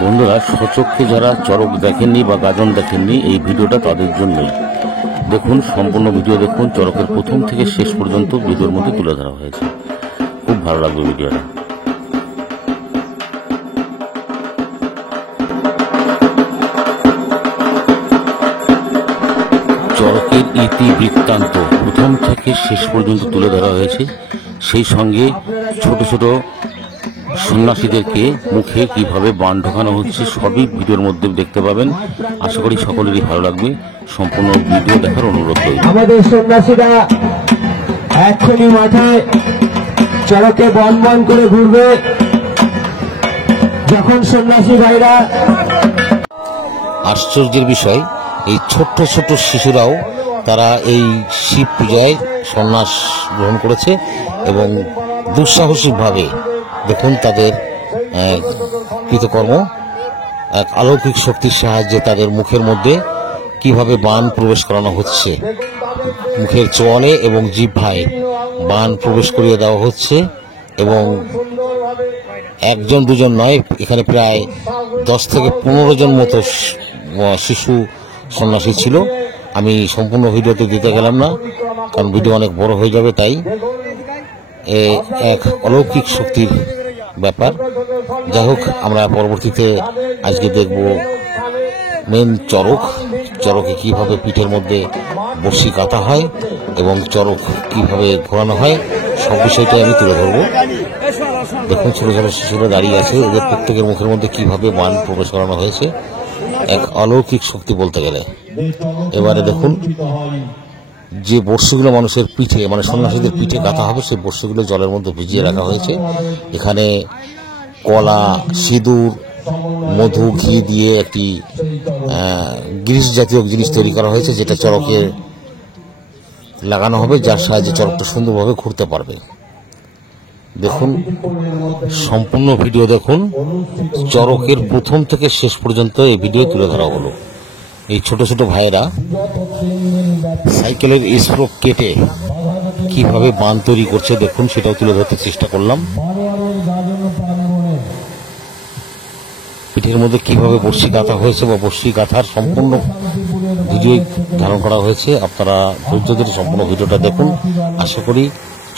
বন্ধুরা, সচক্ষে যারা চরক দেখেননি বা গাজন দেখেননি, এই ভিডিওটা তাদের জন্যই। দেখুন, সম্পূর্ণ ভিডিও দেখুন। চরকের প্রথম থেকে শেষ পর্যন্ত ভিডিওর মধ্যে তুলে ধরা হয়েছে। খুব ভালো লাগবে ভিডিওটা। চরকের ইতিবৃত্তান্ত প্রথম থেকে শেষ পর্যন্ত তুলে ধরা হয়েছে। সেই সঙ্গে ছোট ছোট সন্ন্যাসীদেরকে মুখে কিভাবে বান ঢোকানো হচ্ছে সবই ভিডিওর মধ্যে দেখতে পাবেন। আশা করি সকলেরই ভালো লাগবে। সম্পূর্ণ ভিডিও দেখার অনুরোধ রইল। আমাদের সন্ন্যাসীরা এক্ষুনি মাথায় চরকে বন বন করে ঘুরবে। যখন সন্ন্যাসী ভাইরা, আশ্চর্যের বিষয়, এই ছোট্ট ছোট্ট শিশুরাও তারা এই শিব পূজায় সন্ন্যাস গ্রহণ করেছে এবং দুঃসাহসিকভাবে দেখুন তাদের কৃতকর্ম। এক অলৌকিক শক্তির সাহায্যে তাদের মুখের মধ্যে কিভাবে বাণ প্রবেশ করানো হচ্ছে, মুখের চোয়ালে এবং জিহ্বায় বাণ প্রবেশ করিয়ে দেওয়া হচ্ছে। এবং একজন দুজন নয়, এখানে প্রায় 10 থেকে 15 জন মতো শিশু সন্ন্যাসী ছিল। আমি সম্পূর্ণ ভিডিওতে দিতে গেলাম না, কারণ ভিডিও অনেক বড় হয়ে যাবে। তাই এক অলৌকিক শক্তির ব্যাপার। যাই হোক, আমরা পরবর্তীতে আজকে দেখব মেন চরকে কিভাবে পিঠের মধ্যে বড়শি কাটা হয় এবং চরক কিভাবে ঘোরানো হয়, সব বিষয়টাই আমি তুলে ধরবো। দেখুন, ছোট ছোট শিশুরা দাঁড়িয়ে আছে, এদের প্রত্যেকের মুখের মধ্যে কিভাবে বাণ প্রবেশ করানো হয়েছে। এক অলৌকিক শক্তি বলতে গেলে। এবারে দেখুন, যে বড়শিগুলো মানুষের পিঠে, মানে সন্ন্যাসীদের পিঠে কাটা হবে, সেই বড়শিগুলো জলের মধ্যে ভিজিয়ে রাখা হয়েছে। এখানে কলা, সিঁদুর, মধু, ঘি দিয়ে একটি গ্রিস জাতীয় জিনিস তৈরি করা হয়েছে, যেটা চরকে লাগানো হবে, যার সাহায্যে চরকটা সুন্দরভাবে ঘুরতে পারবে। দেখুন, সম্পূর্ণ ভিডিও দেখুন। চরকের প্রথম থেকে শেষ পর্যন্ত এই ভিডিও তুলে ধরা হলো। এই ছোট ছোট ভাইয়েরা সাইকেলের স্প্রোক কেটে কিভাবে বাণ তৈরি করছে দেখুন, সেটাও তুলে ধরতে চেষ্টা করলাম। পিঠের মধ্যে কিভাবে বড়শি কাটা হয়েছে বা বড়শি কাটার সম্পূর্ণ ভিডিও ধারণ করা হয়েছে। আপনারা ধৈর্য ধরে সম্পূর্ণ ভিডিওটা দেখুন। আশা করি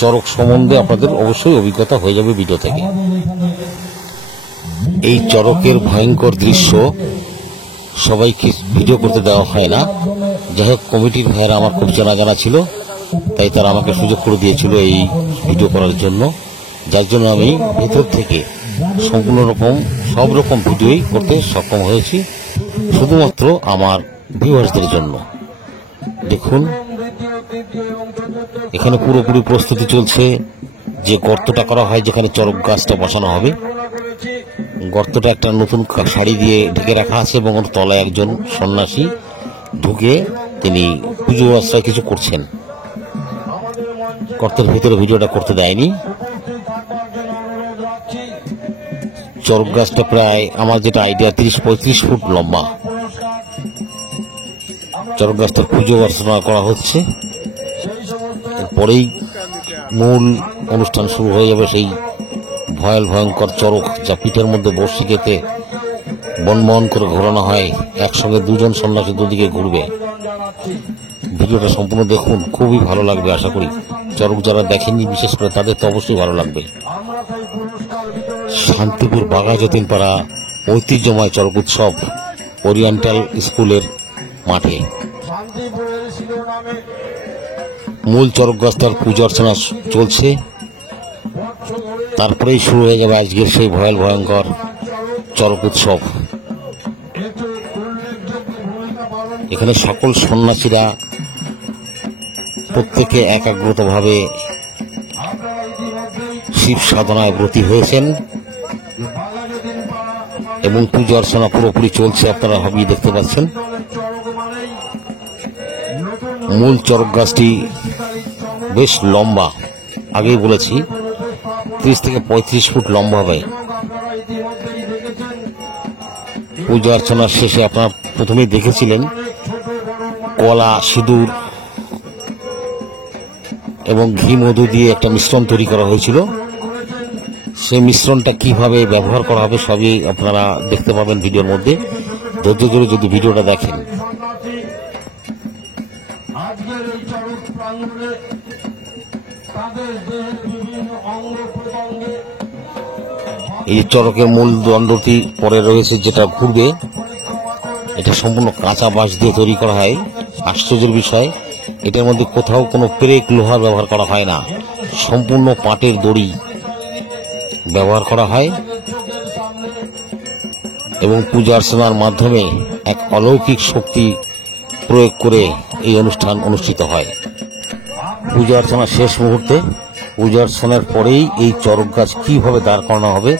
চরক সম্বন্ধে আপনাদের অবশ্যই অভিজ্ঞতা হয়ে যাবে ভিডিও থেকে। এই চরকের ভয়ঙ্কর দৃশ্য সবাইকে ভিডিও করতে দেওয়া হয় না। যাই হোক, কমিটির ভাইয়েরা আমার খুব জানা ছিল, তাই তারা আমাকে সুযোগ করে দিয়েছিল এই ভিডিও করার জন্য, যার জন্য আমি ভেতর থেকে সম্পূর্ণ সব রকম ভিডিওই করতে সক্ষম হয়েছি, শুধুমাত্র আমার ভিউয়ার্সদের জন্য। দেখুন, এখানে পুরোপুরি প্রস্তুতি চলছে। যে গর্তটা করা হয়, যেখানে চরক গাছটা বসানো হবে, গর্তটা একটা নতুন শাড়ি দিয়ে ঢেকে রাখা আছে এবং ওর তলায় একজন সন্ন্যাসী ঢুকে তিনি পুজো আশ্রয় কিছু করছেন। গর্তের ভিতরে ভিডিওটা করতে দেয়নি। চরক গাছটা প্রায় আমার যেটা আইডিয়া 30-35 ফুট লম্বা। চরক গাছটার পুজো অর্চনা করা হচ্ছে। এরপরেই মূল অনুষ্ঠান শুরু হয়ে যাবে। সেই ভয়ঙ্কর চরক, যা পিঠের মধ্যে বড়শি কেটে বনবন করে ঘোরানো হয়, একসঙ্গে দুজন সন্ন্যাসী দুদিকে ঘুরবে। ভিডিওটা সম্পূর্ণ দেখুন, খুবই ভালো লাগবে আশা করি। চরক যারা দেখেননি বিশেষ করে তাদের তো অবশ্যই ভালো লাগবে। শান্তিপুর বাঘা যতীনপাড়া ঐতিহ্যময় চরক উৎসব ওরিয়েন্টাল স্কুলের মাঠে মূল চরক গাছটার পূজা অর্চনা চলছে। তারপরেই শুরু হয়ে যাবে আজকের সেই ভয়ঙ্কর চরক উৎসব। এখানে সকল সন্ন্যাসীরা প্রত্যেকে একাগ্রতভাবে শিব সাধনায় ব্রতী হয়েছেন এবং পূজা অর্চনা পুরোপুরি চলছে। আপনারা ভাবিয়ে দেখতে পাচ্ছেন। মূল চরক গাছটি বেশ লম্বা, আগেই বলেছি 30 থেকে 35 ফুট লম্বা হবে। পূজা অর্চনার শেষে আপনারা প্রথমেই দেখেছিলেন কলা, সিঁদুর এবং ঘি, মধু দিয়ে একটা মিশ্রণ তৈরি করা হয়েছিল। সেই মিশ্রণটা কিভাবে ব্যবহার করা হবে সবই আপনারা দেখতে পাবেন ভিডিওর মধ্যে। ধৈর্য ধরে যদি ভিডিওটা দেখেন। আজকের এই চরক প্রাঙ্গণে তাদের দেহের বিভিন্ন অঙ্গ প্রত্যঙ্গে এই চরকের মূল দণ্ডটি পরে রয়েছে যেটা ঘুরবে, এটা সম্পূর্ণ কাঁচা বাঁশ দিয়ে তৈরি করা হয়। আশ্চর্যের বিষয়, এটার মধ্যে কোথাও কোনো পেরেক লোহার ব্যবহার করা হয় না, সম্পূর্ণ পাটের দড়ি ব্যবহার করা হয় এবং পূজা অর্চনার মাধ্যমে এক অলৌকিক শক্তি প্রয়োগ করে এই অনুষ্ঠান অনুষ্ঠিত হয়। পূজা অর্চনা শেষ মুহূর্তে, পূজা অর্চনার পরেই এই চরক গাছ কিভাবে দাঁড় করানো হবে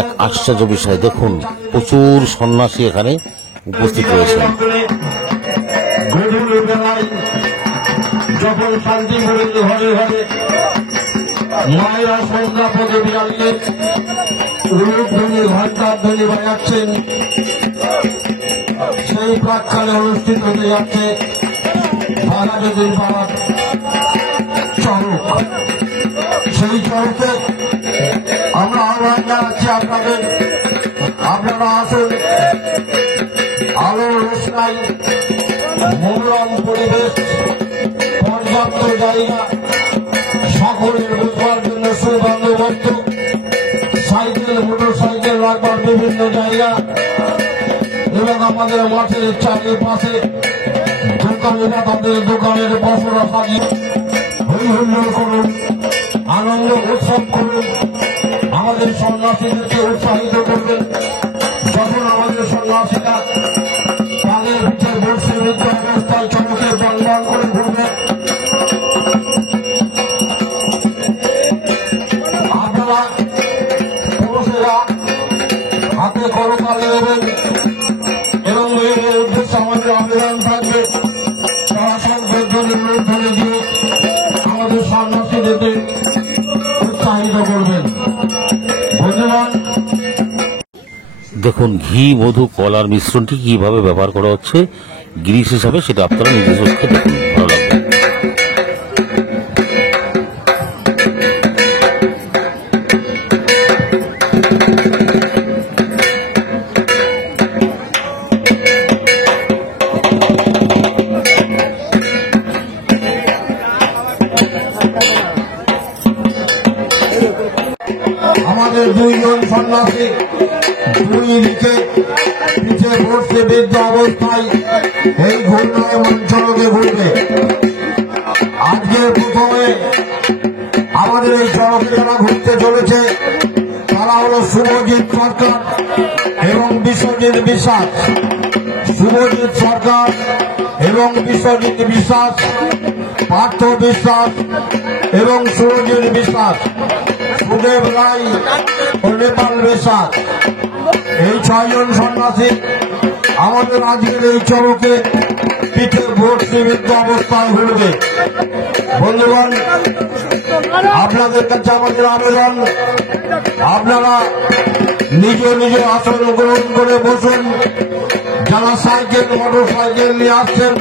এক আশ্চর্য বিষয়। দেখুন, প্রচুর সন্ন্যাসী এখানে উপস্থিত রয়েছেন। গধূলি বেলায় যখন শান্তি মুহূর্ত ঘরে ঘরে মায়েরা সন্ধ্যা পদে বিরাজলে রূপ ধ্বনি ঘণ্টার ধ্বনি বাজাচ্ছেন, সেই প্রাক্কালে অনুষ্ঠিত হতে যাচ্ছে বাঘাযতীন বাবার চরক। সেই চরকে আমরা আহ্বান জানাচ্ছি আপনাদের, আপনারা আসুন। আলোর রোশনাই, মনোরম পরিবেশ, পর্যাপ্ত জায়গা, সকলের বসবার জন্য সুবন্দোবস্ত, সাইকেল মোটর সাইকেল রাখবার বিভিন্ন জায়গা এবং আমাদের মাঠের চারিপাশে দোকানেরা তাদের দোকানের বসরা সাজিয়ে হই হুল্লোড় করুন, আনন্দ উৎসব করুন, আমাদের সন্ন্যাসীদেরকে উৎসাহিত করবেন। যখন আমাদের সন্ন্যাসীরা তাদের পিঠে বসে মৃত অবস্থায় চমকে বন্ধন করে ঘুরবে, আপনারা পুরুষেরা হাতে করতালি দেবেন এবং মেয়েদের উদ্দেশ্যে আমাদের আবেদন থাকবে, তারা সংকল্পনে মূর্ধনে দিয়ে আমাদের সন্ন্যাসীদেরকে উৎসাহিত করবেন। ধন্যবাদ। দেখুন, ঘি, মধু, কলার মিশ্রণটি কিভাবে ব্যবহার করা হচ্ছে গ্রিস হিসাবে, সেটা আপনারা নিজের চোখে দেখুন, ভালো লাগবে। আমাদের দুইজন সন্ন্যাসী দুই দিকে পিঠে বসে বৃদ্ধ অবস্থায় এই ঘূর্ণায়মান চরকে ঘুরবে। আজকে প্রথমে আমাদের এই চরকে যারা ঘুরতে চলেছে তারা হল শুভজিৎ সরকার এবং বিশ্বজিৎ বিশ্বাস। শুভজিৎ সরকার এবং বিশ্বজিৎ বিশ্বাস, পার্থ বিশ্বাস এবং সুরজিৎ বিশ্বাস, সুদেব রায় ও নেপাল বিশ্বাস, এই ছয়জন সন্ন্যাসী আমাদের আজকের এই চরকে পিঠে ভোট সীমিত অবস্থায় ঘুরবে। বন্ধুগণ, আপনাদের কাছে আমাদের আবেদন, আপনারা নিজ নিজ আসন গ্রহণ করে বসুন। যারা সাইকেল মোটর সাইকেল নিয়ে আসছেন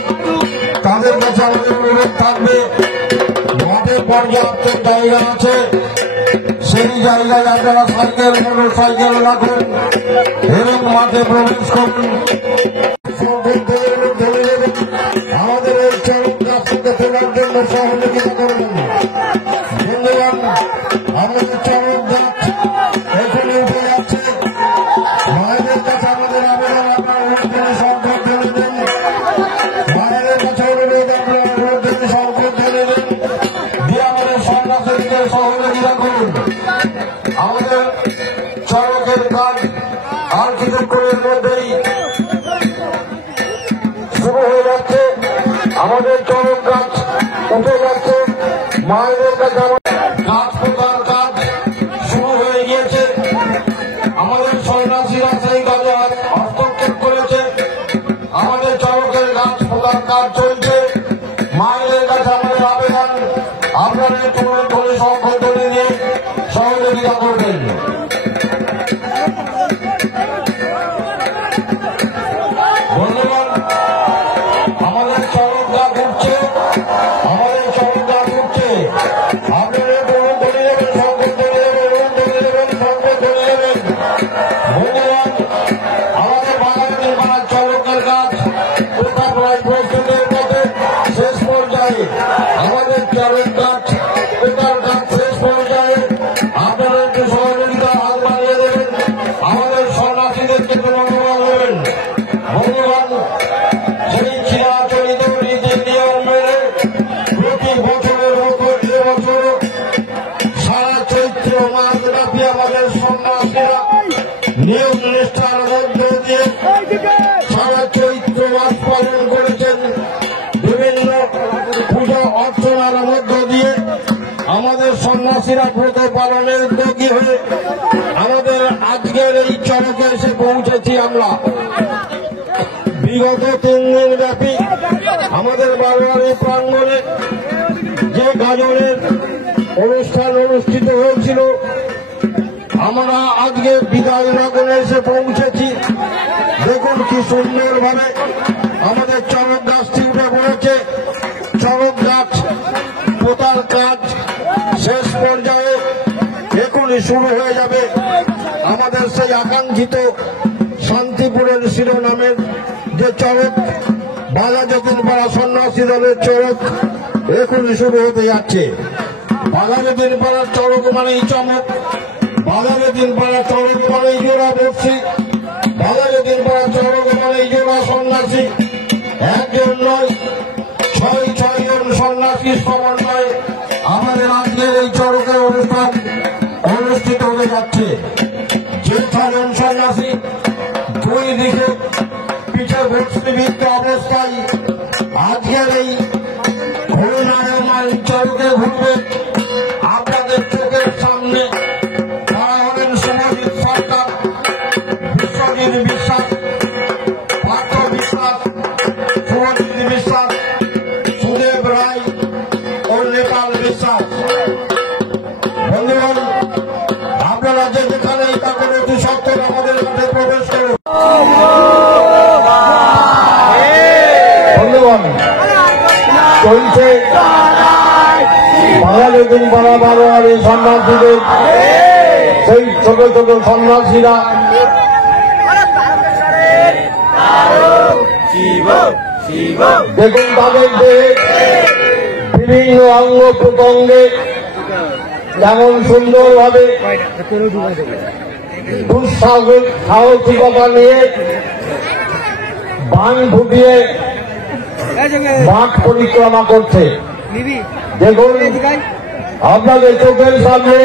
তাদের কাছে আমাদের অনুরোধ থাকবে, মাঠে পর্যাপ্ত জায়গা আছে, সেই জায়গায় আপনারা সাইকেল মোটর সাইকেল রাখুন এবং মাঠে প্রবেশ করুন। আমাদের এই চরক গাছকে তোলার জন্য সহযোগিতা করবেন। বন্ধুগণ, আমাদের চরক গাছ এখানে উঠে যাচ্ছে। মায়েদের কাছে আমাদের আবেদন, আপনারা অনুদানে সংকট ঢেলে দেন। মায়েদের কাছে অনুরোধ, আপনারা অনুদানে সংকট ঢেলে দেন, দিয়ে আমাদের সন্ন্যাসীদের সহযোগিতা করুন। আমাদের চরকের কাজ আর কিছুক্ষণের মধ্যেই শুরু হয়ে যাচ্ছে। আমাদের চরক গাছ উঠে যাচ্ছে। মায়েদের কাছে গাছ পোতার কাজ শুরু হয়ে গিয়েছে। আমাদের সন্ন্যাসীরা সেই কাজে হস্তক্ষেপ করেছে। আমাদের চরকের গাছ পোতার কাজ চলছে। মায়েদের কাছে আমাদের আবেদন, আপনারা একটু করে সংকল্পনে নিয়ে সহযোগিতা করবেন। বন্ধুগণ, আমাদের চরক গাছ উঠছে, আমাদের চরক গাছ উঠছে। আপনারা একটু করে দেবেন, সংকল্পনে দেবেন, নিয়ম নিষ্ঠার মধ্য দিয়ে সারা চৈত্র মাস পালন করেছেন। বিভিন্ন পূজা অর্চনার মধ্য দিয়ে আমাদের সন্ন্যাসীরা ব্রত পালনের উদ্যোগী হয়ে আমাদের আজকের এই চরকে এসে পৌঁছেছি। আমরা বিগত 3 দিন ব্যাপী আমাদের বারোয়ারি প্রাঙ্গণে যে গাজনের অনুষ্ঠান অনুষ্ঠিত হয়েছিল, আমরা আজকে বিদায় নগরে এসে পৌঁছেছি। দেখুন কি সুন্দরভাবে আমাদের চরক গাছটি উঠে পড়েছে। চরক গাছ পোতার কাজ শেষ পর্যায়ে এখনই শুরু হয়ে যাবে। আমাদের সেই আকাঙ্ক্ষিত শান্তিপুরের শিরোনামের যে চরক বাধা যতীনপাড়া সন্ন্যাসী দলের চরক এখনই শুরু হতে যাচ্ছে। বাধা যতীনপাড়ার চরক মানেই চমক, বাধা যতীনপাড়ার চরক মানেই জোড়া বর্ষি, বাধা যতীনপাড়ার চরক মানেই জোড়া সন্ন্যাসী। একজন নয়, 6 জন সন্ন্যাসীর সমন্বয়ে আমাদের আজকের এই চরকের অনুষ্ঠান অনুষ্ঠিত হতে যাচ্ছে। যে 6 জন সন্ন্যাসী দুই দিকে পিঠে বর্ষিবিদ্ধ অবস্থায় আজকের এই ঘূর্ণায়মান চরকে ঘুরবে, আপনাদের চোখের সামনে তারা হলেন শুভজিৎ সরকার, বিশ্বজিৎ বিশ্বাস, পার্থ বিশ্বাস, শুভজিৎ বিশ্বাস, সুদেব রায় ও নেপাল বিশ্বাস। বন্ধুগণ, আপনারা যে যেখানে থাকেন একটু সত্তর আমাদের মাঠে প্রবেশ করুন। বন্ধুগণ, চলছে বাঙালি দিন পাড়া বারোয়ারি সন্ন্যাসীদের সেই ছোট ছোট সন্ন্যাসীরা দেখুন তাদের দেহে বিভিন্ন অঙ্গ প্রত্যঙ্গে যেমন সুন্দরভাবে সাহসিকতা নিয়ে বাণ ফুটিয়ে মাঠ পরিক্রমা করছে। দেখুন আপনাদের চোখের সামনে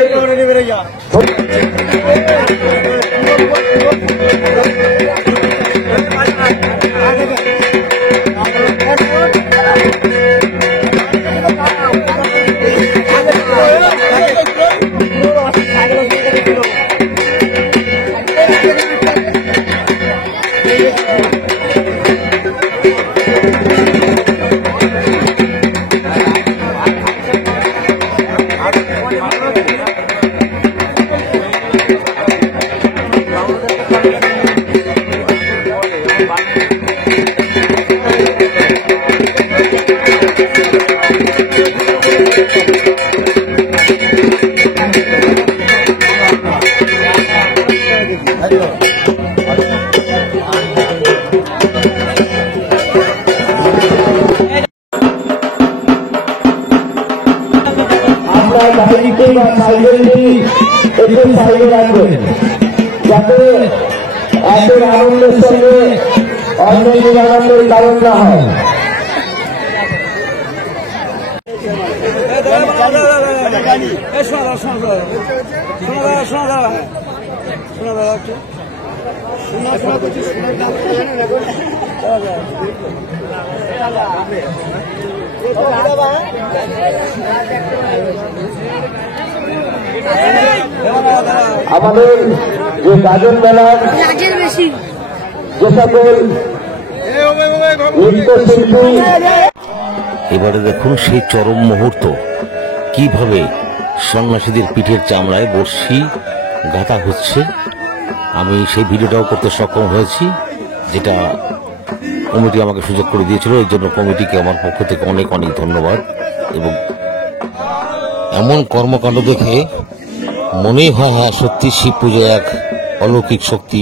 একটু সাইডে রাখবেন যাতে এত আনন্দের সঙ্গে অন্যের আনন্দের কারণ না হয়। আমাদের যে গাজন মেলার যে সকল নৃত্যশিল্পী, এবারে দেখুন সেই চরম মুহূর্ত, কিভাবে সন্ন্যাসীদের পিঠের চামড়ায় বর্ষি গাঁথা হচ্ছে। আমি সেই ভিডিওটাও করতে সক্ষম হয়েছি, যেটা কমিটি আমাকে সুযোগ করে দিয়েছিল। এই জন্য কমিটিকে আমার পক্ষ থেকে অনেক অনেক ধন্যবাদ। এবং এমন কর্মকাণ্ড দেখে মনেই হয় হ্যাঁ, সত্যি শিব পুজোয় এক অলৌকিক শক্তি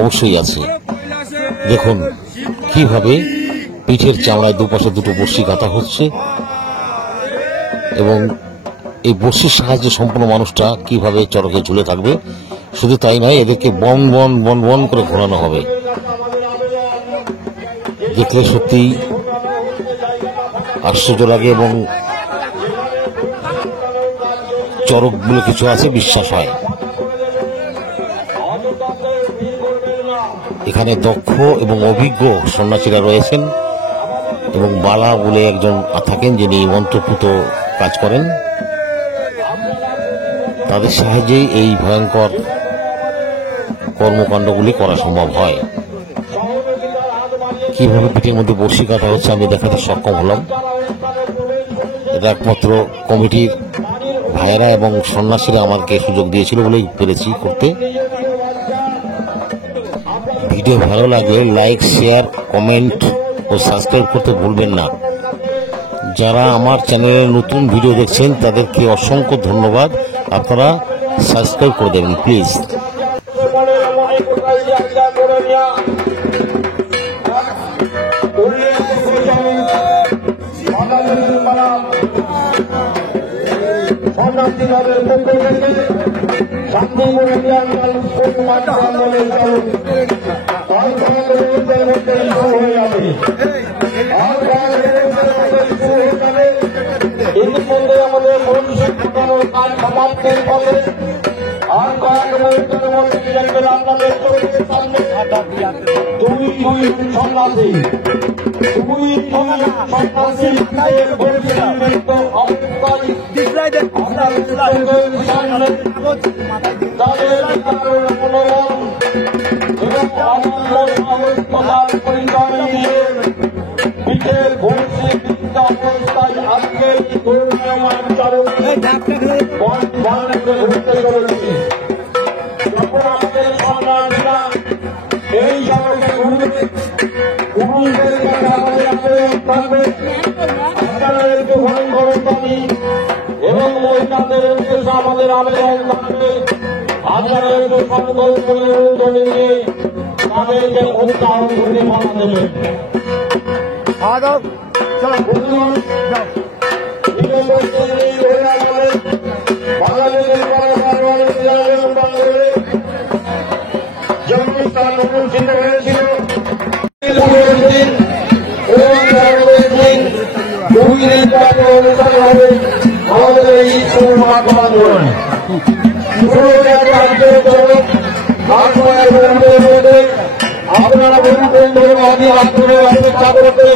অবশ্যই আছে। দেখুন কিভাবে পিঠের চামড়ায় দুপাশে দুটো বর্ষি গাঁথা হচ্ছে এবং এই বর্ষির সাহায্যে সম্পূর্ণ মানুষটা কিভাবে চরকে ঝুলে থাকবে। শুধু তাই নয়, এদেরকে বন বন বন বন করে ঘোরানো হবে। দেখলে সত্যি আশ্চর্য লাগে এবং চরক বলে কিছু আছে বিশ্বাস হয়। এখানে দক্ষ এবং অভিজ্ঞ সন্ন্যাসীরা রয়েছেন এবং বালা বলে একজন থাকেন যিনি মন্ত্রপুত কাজ করেন। তাদের সাহায্যেই এই ভয়ঙ্কর কর্মকাণ্ডগুলি করা সম্ভব হয়। কিভাবে পিঠের মধ্যে বড়শি কাটা হচ্ছে আমি দেখাতে সক্ষম হলাম। এটা একমাত্র কমিটির ভাইয়েরা এবং সন্ন্যাসীরা আমাকে সুযোগ দিয়েছিল বলেই পেরেছি করতে। ভিডিও ভালো লাগলে লাইক, শেয়ার, কমেন্ট ও সাবস্ক্রাইব করতে ভুলবেন না। যারা আমার চ্যানেলে নতুন ভিডিও দেখছেন তাদেরকে অসংখ্য ধন্যবাদ। আপনারা সাবস্ক্রাইব করে দেবেন প্লিজ। ইতিমধ্যে আমাদের ভবিষ্যৎ কাজ সমাপ্তের ফলে আর কয়েক মিনিটের মধ্যে আপনাদের চোখের সামনে দুই সন্ন্যাসী পিঠের ভর্তি অবস্থায় আজকে এই এবং মহিলাদের উদ্দেশ্যে আমাদের আবেদন থাকবে আপনাদের সংকল্প নিয়ে তাদেরকে উৎসাহন করে মানা দেবেন। জন্মস্থান অনুষ্ঠিত হয়েছিল আমাদের এই আন্দোলন আপনারা অপেক্ষা করতে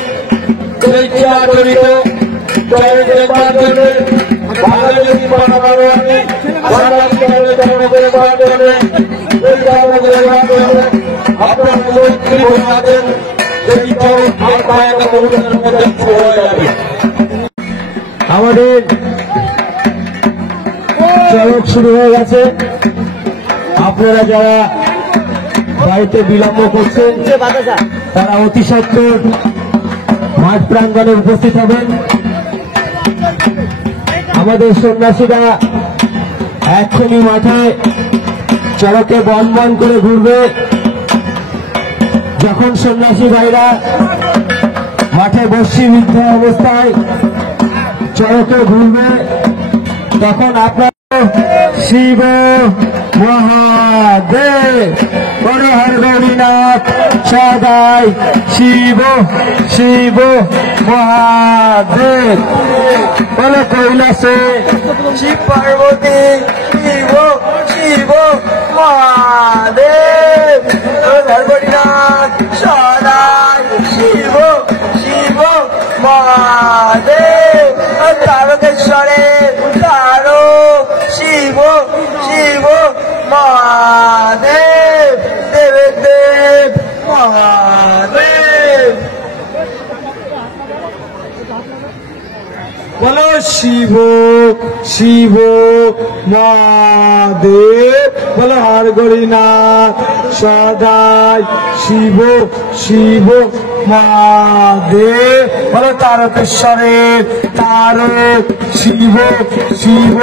আমাদের চড়ক শুরু হয়ে গেছে। আপনারা যারা বাড়িতে বিলম্ব করছেন তারা অতি সত্বর মাঠ প্রাঙ্গণে উপস্থিত হবেন। আমাদের সন্ন্যাসীরা এক্ষুনি মাথায় চড়কে বন বন করে ঘুরবে। যখন সন্ন্যাসী ভাইরা মাঠে বর্ষিবিদ্ধ অবস্থায় চড়কে ঘুরবে তখন আপনার শিব মহাদেব হর হর গৌরীনাথ সদাই শিব শিব মহাদেব বলে কৈলাসে শিব পার্বতী শিব শিব মহাদেব হর গৌরীনাথ সদাই শিব শিব মহাদেব তারকেশ্বরের তারক শিব শিব মহাদেব দেবের দেব মহাদেব বলো শিব শিব মহাদেব বলো হর গৌরীনাথ সদাই শিব শিব মহাদেব বলো তারকেশ্বরের তারক শিব শিব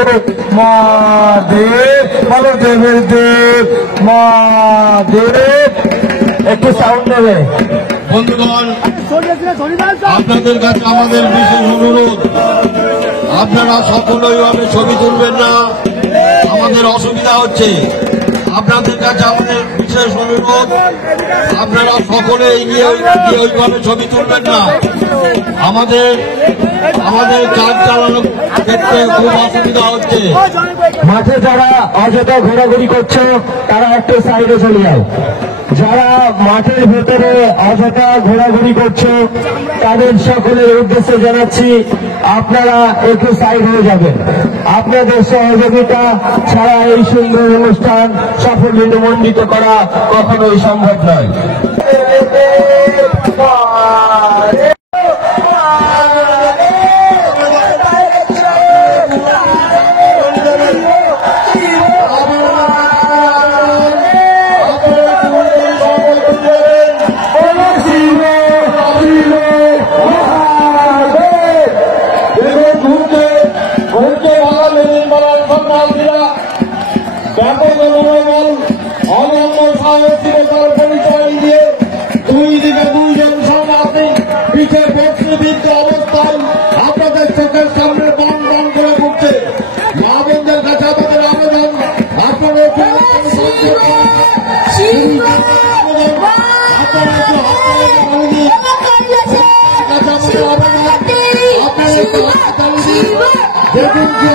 মহাদেব বলো দেবের দেব মহাদেব। একটু সাউন্ড দেবে বন্ধুগণ, আপনাদের কাছে আমাদের বিশেষ অনুরোধ, আপনারা সকলে ওইভাবে ছবি তুলবেন না, আমাদের অসুবিধা হচ্ছে। আপনাদের কাছে আমাদের বিশেষ অনুরোধ, আপনারা সকলে এগিয়ে ওইভাবে ছবি তুলবেন না। আমাদের কাজ চালানোর ক্ষেত্রে খুব অসুবিধা হচ্ছে। মাঠে যারা অযথা ঘোরাঘুরি করছো তারা একটু সাইডে চলে যাও। যারা মাঠের ভেতরে অযথা ঘোরাঘুরি করছো তাদের সকলের উদ্দেশ্যে জানাচ্ছি আপনারা একটু সাইড হয়ে যাবেন। আপনাদের সহযোগিতা ছাড়া এই সুন্দর অনুষ্ঠান সাফল্যমণ্ডিত করা কখনোই সম্ভব নয়। আপনাদের চোখের সামনে বান বান করে ঘুরছে। মা বোনদের কাছে আমাদের আবেদন, আপনাদের দেখুন কি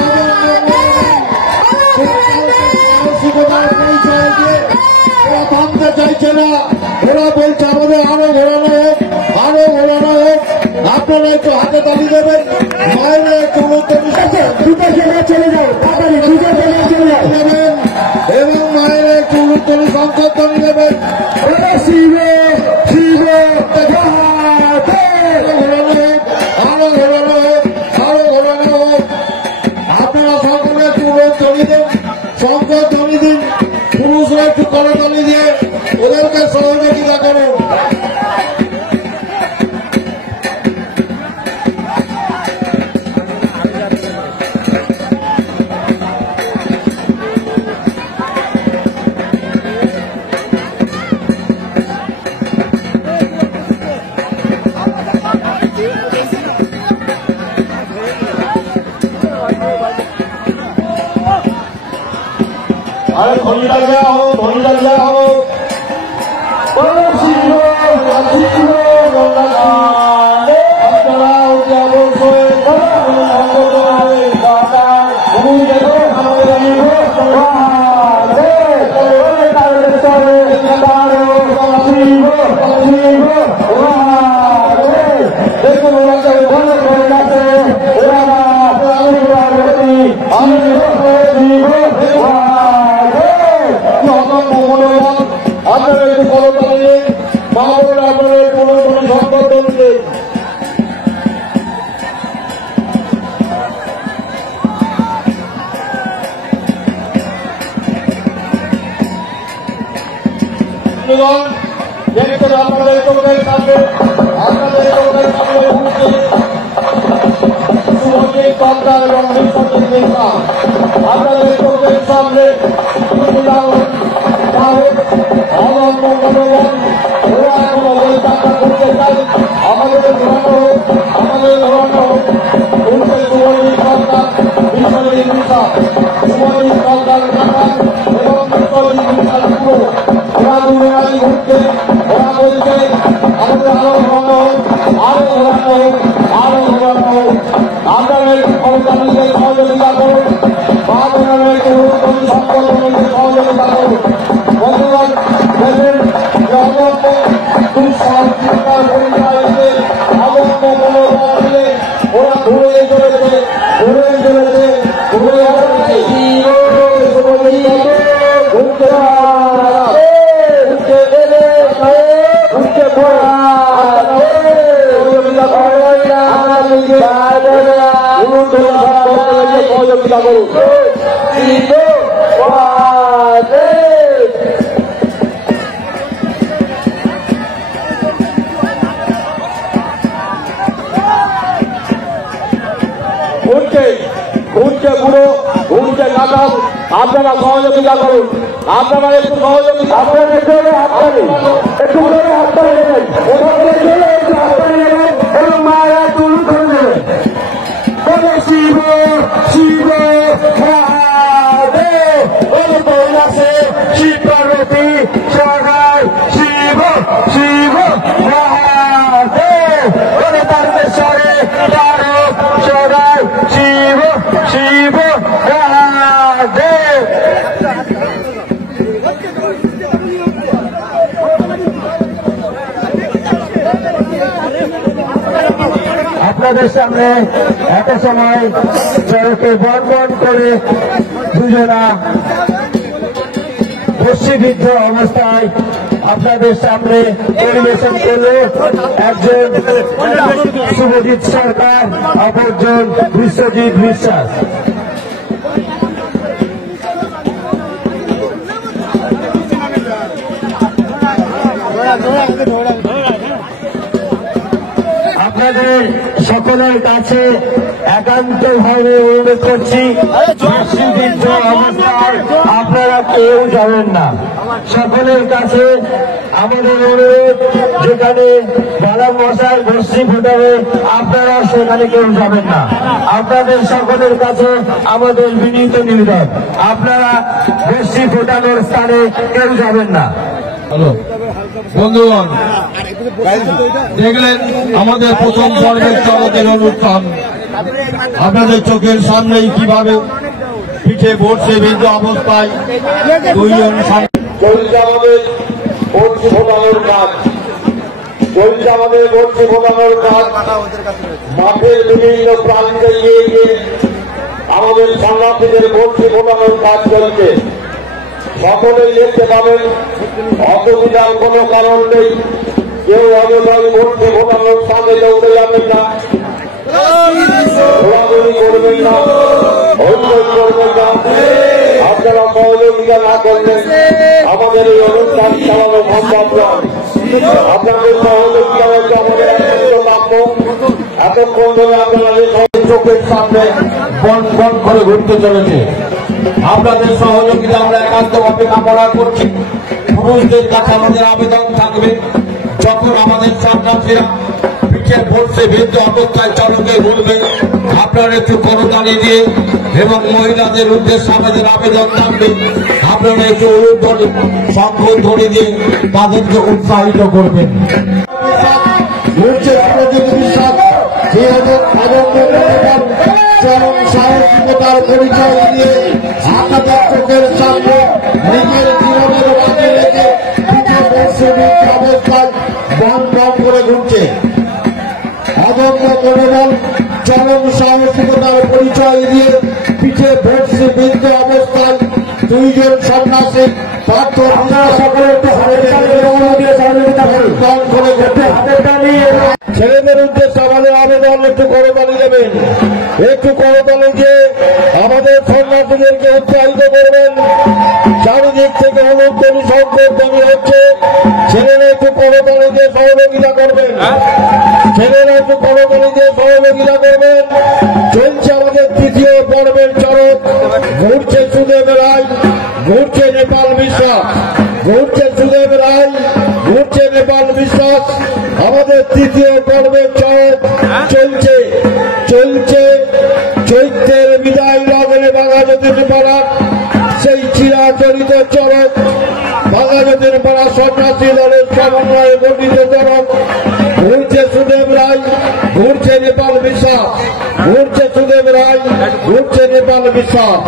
ওরা থামতে চাইছে না। ওরা বলছে আমাদের আরো ঘোরানো হোক, আরো ঘোরানো হোক। আপনারা একটু হাতে তালি দেবেন, মায়েরা একটু চলে যাও নেবেন এবং মায়েরা একটু উলুধ্বনি সংকীর্তন নেবেন। আরো ঘোরানো হোক, আরো ঘোরানো হোক। আপনারা সকলে একটু উলুধ্বনি দেন, সংকীর্তনী দিন। পুরুষরা একটু করতালি দিয়ে ওদেরকে সহযোগিতা করুন। अरे धोनीदार गया हो, धोनीदार गया हो। আপনারা একটু করতালি দিন, মা বোনেরা আপনারা একটু উলুধ্বনি সংকীর্তন দিন। দেখছেন আপনাদের চোখের সামনে, ঘুরছে শুভজিৎ সরকার এবং বিশ্বজিৎ মিশ্রা। আপনাদের চোখের সামনে অনন্য মনোবল ওরা এখন অবস্থানটা করতে চাই। আমাদের ধরানো হোক, আমাদের ধরানো হোক। ঘুরছে শুভজিৎ সরকার, বিশ্বজিৎ মিশ্রা, শুভজিৎ সরকার এবং বিশ্বজিৎ মিশ্রা পুরো ওরা দুজনাই ঘুরছে। ওরা বলছে আমাদের আরো ঘোরানো হোক, আরো ঘোরানো হোক, আরো ঘোরানো হোক। আপনারা একটু ক্ষমতাকে সহযোগিতা করুন, মা বোনেরা একটু উলুধ্বনি সংকীর্তনকে সহযোগিতা করুন। বন্ধুগণ দেখেন দুঃসহযোগিতার পরিচয়ে অবন্য মনোভাব নিয়ে ওরা ঘুরে চলেছে, ঘুরে চলেছে, ঘুরে আসছে। সহযোগিতা করুন। ঘুরছে পুরো, ঘুরছে কাটাল। আপনারা সহযোগিতা করুন, আপনারা একটু সহযোগিতা একটু মায়েরা তুলু ধরবে শিব শিব কৈলাসে শিব পার্বতী সরকার শিব শিব মহাদেব তার আপনাদের সামনে একটা সময় চরকে বর্ণন করে দুজনা বর্ষিবিদ্ধ অবস্থায় আপনাদের সামনে পরিবেশন করল একজন শুভজিৎ সরকার, অপরজন বিশ্বজিৎ বিশ্বাস। আপনাদের সকলের কাছে একান্তভাবে অনুরোধ করছি, বর্ষিবিদ্ধ অবস্থায় আপনারা কেউ যাবেন না। সকলের কাছে আমাদের অনুরোধ, যেখানে বালা মশার গোষ্ঠী ফোটাবে আপনারা সেখানে কেউ যাবেন না। আপনাদের সকলের কাছে আমাদের বিনীত নিবেদন, আপনারা গোষ্ঠী ফোটানোর স্থানে কেউ যাবেন না। বন্ধুগণ, দেখলেন আমাদের প্রথম পর্বের চরকের অনুষ্ঠান। আপনাদের চোখের সামনেই কিভাবে পিঠে বসে বৃদ্ধ অবস্থায় দুইজন চলছে আমাদের বর্ষি ফোটানোর কাজ। চলছে আমাদের বর্ষি ফোটানোর কাজ। মাঠের বিভিন্ন প্রান্তে গিয়ে গিয়ে আমাদের শরণার্থীদের বর্ষি ফোটানোর কাজ চলছে। সকলেই দেখতে পাবেন, অসুবিধার কোনো কারণ নেই। কেউ অযথাই ভর্তি ফোটানোর সামনে দৌড়ে যাবেন না, ঘোরাঘুরি করবেন না, হইচই করবেন না। আপনারা সহযোগিতা না করলে আমাদের এই অনুষ্ঠান চালানো সম্ভব নয়। আপনাদের সহযোগিতা হচ্ছে আমাদের একমাত্র কাম্য। এতক্ষণ ধরে আপনারা চোখের সামনে বন বন করে ঘুরতে চলেছে। আপনাদের সহযোগিতা আমরা একান্তভাবে কামনা করছি। পুরুষদের কাছে আমাদের আবেদন থাকবে, যখন আমাদের সন্ন্যাসীরা পিঠে বসে বৃদ্ধ অবস্থায় চরকে বলবে, আপনারা একটু করতালি দিয়ে, এবং মহিলাদের উদ্দেশ্যে আমাদের আবেদন থাকবে, আপনারা একটু উলুধ্বনি শঙ্খ ধ্বনি দিয়ে তাদেরকে উৎসাহিত করবেন। চরম সাহসিকতার পরিচয় দিয়ে আপনাদের চোখের সামনে নিজের জীবনের বাকি রেখে পিঠে বসে অবস্থায় বন বন করে ঘুরছে। অদম্য মনোবল, চরম সাহসিকতার পরিচয় দিয়ে পিঠে বসে বৃদ্ধ অবস্থায় দুইজন সন্ন্যাসী ছেলেদের উদ্দেশ্যে আমাদের আবেদন, একটু করতালি দেবেন, একটু করতালি দিয়ে আমাদের সন্ন্যাসীদেরকে উৎসাহিত করবেন। চারিদিক থেকে অনুধ্বনি সংকটধ্বনি হচ্ছে, ছেলেরা একটু করতালি দিয়ে সহযোগিতা করবেন, ছেলেরা একটু করতালি দিয়ে সহযোগিতা করবেন। চলছে আমাদের তৃতীয় পর্বের চরক, ঘুরছে সুদেব রায়, ঘুরছে নেপাল বিশ্বাস, ঘুরছে সুদেব রায়, ঘুরছে নেপাল বিশ্বাস। আমাদের তৃতীয় পর্বের চরক চলছে চলছে চৈত্রের বিদায় লগ্নে বাঘাযতীন পাড়ার সেই চিরাচরিত চরক, বাঘাযতীন পাড়া সন্ন্যাসী দলের সমন্বয়ে গঠিত চরক। ঘুরছে সুদেব রায়, ঘুরছে নেপাল বিশ্বাস, ঘুরছে সুদেব রায়, ঘুরছে নেপাল বিশ্বাস।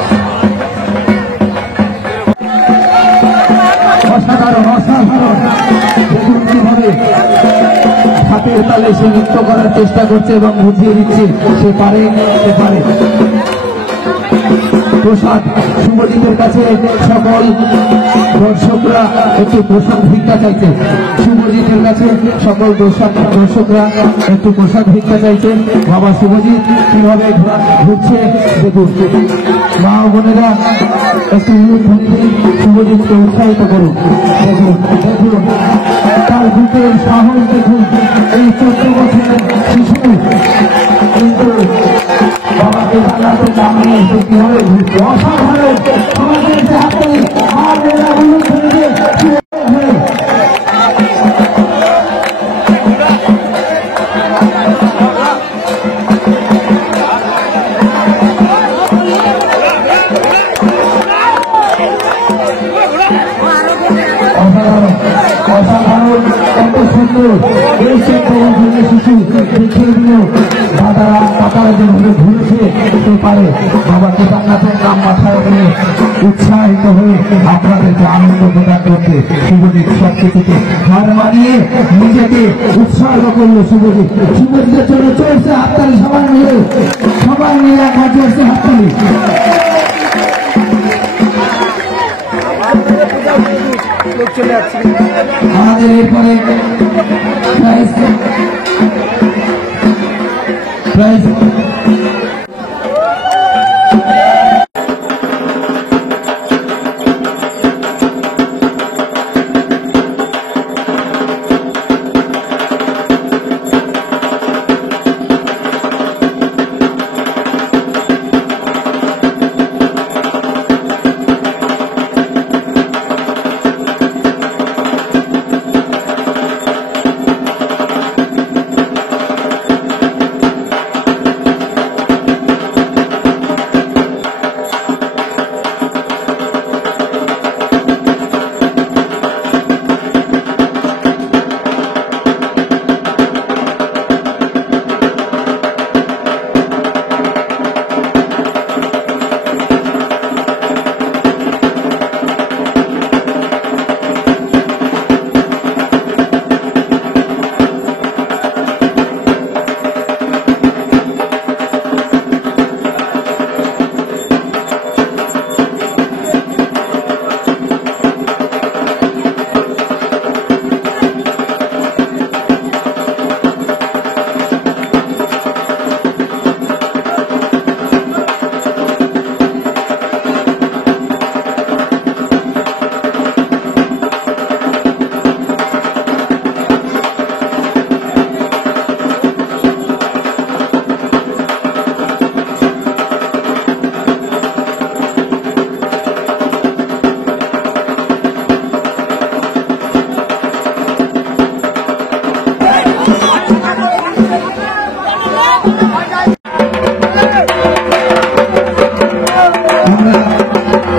অসাধারণ অসাধারণ, দেখুন কিভাবে হাতের তালে সে নৃত্য করার চেষ্টা করছে এবং বুঝিয়ে দিচ্ছে সে পারে, সে পারে। প্রসাদ শুভজিতের কাছে সকল দর্শকরা একটু প্রসাদ ভিক্ষা চাইছে। শুভজিতের কাছে সকল দর্শকরা একটু প্রসাদ ভিক্ষা চাইছে। বাবা শুভজিৎ কিভাবে ঘুরছে দেখুন। মা বোনেরা একটু শুভজিৎকে উৎসাহিত করুন। দেখুন দেখুন তার বুকের সাহস দেখুন। এই 14 বছরের শিশু কিন্তু বাবাকে জানাতে সামনে এসে কিভাবে ঘুরছে, অসাধারণ। আমাদের হাতে মা বোনেরা অনুরোধ করে অসাধারণ, কত সুন্দর এই শিশু দেখিয়ে দিল দাদারা কাতারা যেভাবে ঘুরছে। করতে পারে বাবা কেদারনাথের নাম মাথায় নিয়ে উৎসাহিত হয়ে আপনাদেরকে আনন্দ প্রদান করতে শুভজিৎ সবকিছুকে হার মানিয়ে নিজেকে উৎসাহিত করলো শুভজিৎ। শুভজিতের জন্য চলছে হাততালি, সবাই মিলে একবার চলছে হাততালি। আমাদের এরপরে প্রাইজ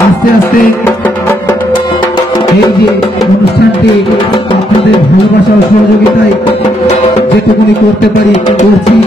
আস্তে আস্তে এই যে অনুষ্ঠানটি আপনাদের ভালোবাসা ও সহযোগিতায় যেটুকুনি করতে পারি করছি।